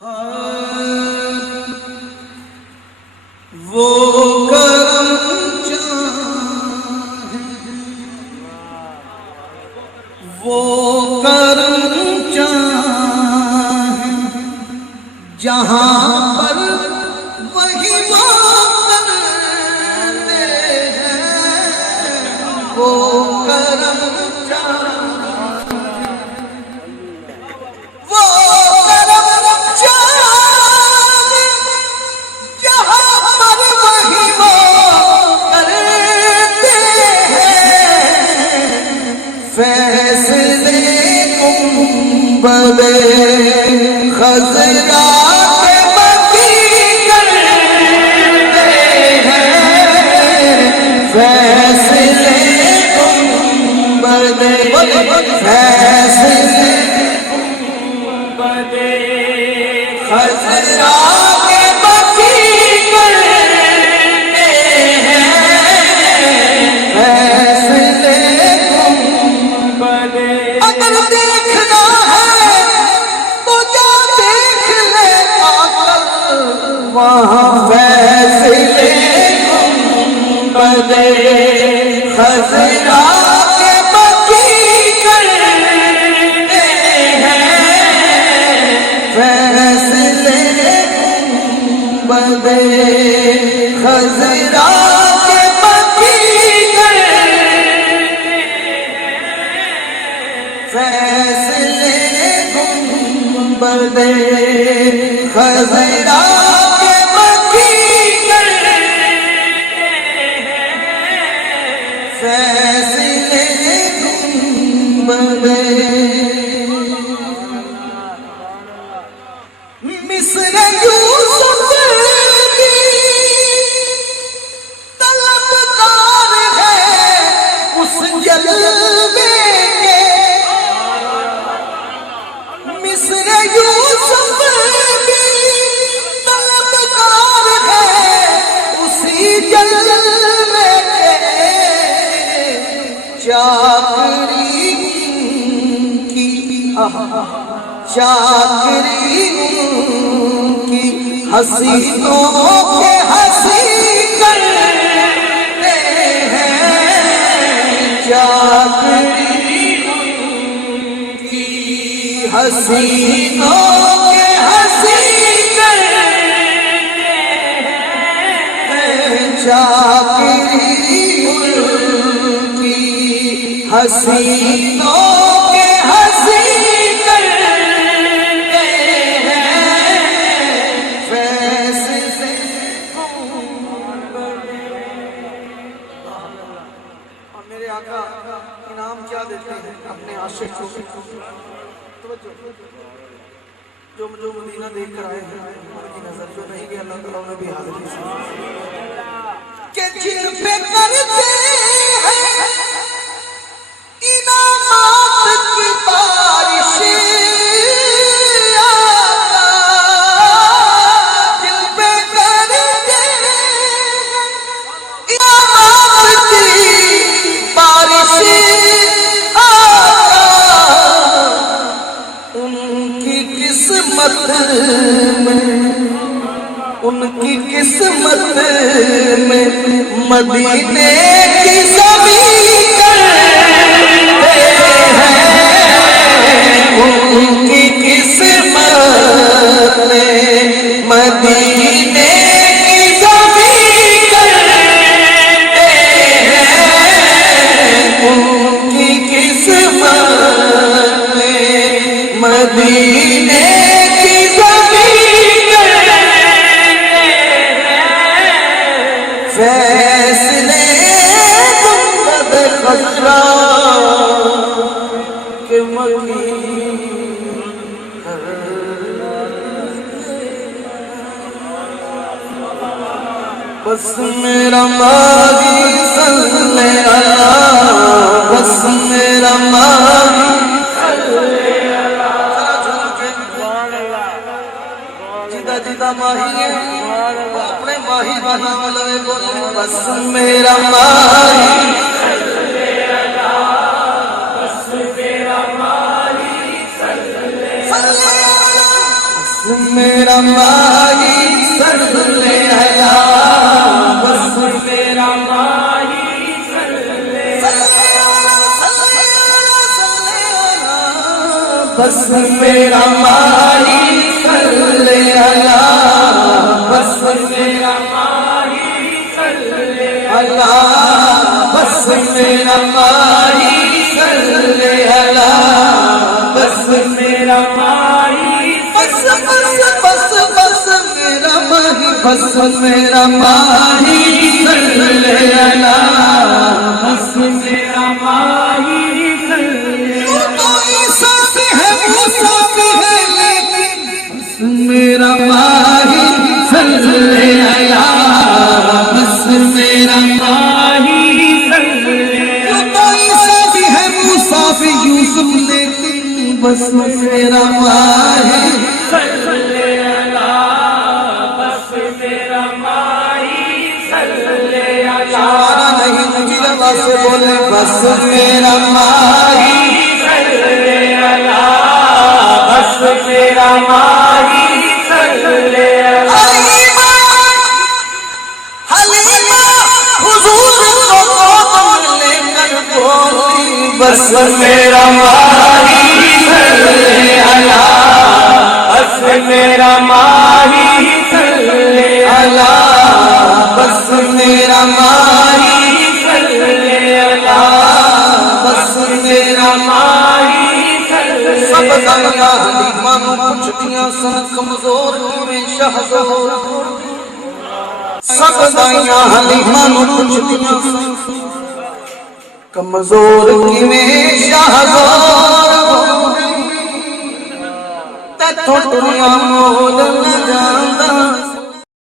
وہ کرم چاہے جہاں پر وہی وہ کرتے ہیں، وہ کرم چاہے فیصلے گنبدِ خضرا کے مکی کرتے ہیں، فیصلے گنبدِ فیصلے گنبدِ خضرا کے مکی کرتے ہیں، فیصلے اگر دیکھنا ہے تو جا دیکھ لے آقا، وہاں فیصلے گنبدِ خضرا کے مکی کرتے ہیں، فیصلے گنبدِ خضرا کے مکی فیصلے گنبدِ خضرا کے مکی کرتے ہیں، فیصلے گنبدِ مصر یوسف کی طلبگار ہے اس جلوے کے، مصر یوسف کی طلبگار ہے اسی جلوے کے، چاکری کی چاکری کی حسینوں کے ہنسی کرتے ہیں، چاکری کی حسینوں کے ہنسی کرتے ہیں، چاکری کی حسینوں کے ہنسی کرتے ہیں، فیصلے اور میرے آقا انعام کیا دیتے ہیں اپنے عاشق کو؟ جو مدینہ دیکھ کر آئے ہیں ان کی نظر، جو نہیں گئے اللہ تعالیٰ نے بھی حاضری سے کہ جن پہ کرتے ہیں انعامات کی بارش، جن پہ کرتے ہیں انعامات کی بارش، ان کی قسمت میں مدینے کی زمین کرتے ہیں، ان کی قسمت میں مدینے کی زمین کرتے ہیں، ان کی قسمت میں مدینے کی زمین کرتے ہیں، فیصلے گنبدِ خضرا کے مکی بس میرا ماہی صلی اللہ، بس میرا ماہی صلی اللہ، جدہ جدہ ماہی ہے وہ اپنے ماہی بنا لے بولے، بس میرا ماہی صلی اللہ، بس میرا ماہی صلی اللہ، میرا ماہی صلی اللہ بس میرا ماہی بس میرا ماہی صلی اللہ بس میرا ماہی صلی اللہ بس میرا ماہی صلی اللہ بس میرا ماہی بس میرا ماہی بس میرا ماہی صلی اللہ بس میرا ماہی صلی میرا ماہی صلی اللہ بس میرا ماہی صلی عیسیٰ بھی ہے موسیٰ بھی یوسف لیکن بس میرا ماہی صلی اللہ بس میرا ماہی صلی اللہ نہیں مجھے لبا سے بولے بس میرا ماہی صلی اللہ بس میرا ماہی صلی اللہ حلیمہ حضور کو قدم لے کر بولی بس میرا ماہی صلی اللہ بس میرا ماہی صلی اللہ بس میرا ماہی صلی اللہ بس میرا ماہی سب دنیا حلیمہ نو پوچھدیاں سن کمزور میں شہزور سب دنیا حلیمہ نو پوچھدیاں سن کمزور میں شہزور تے تھوڑیاں مول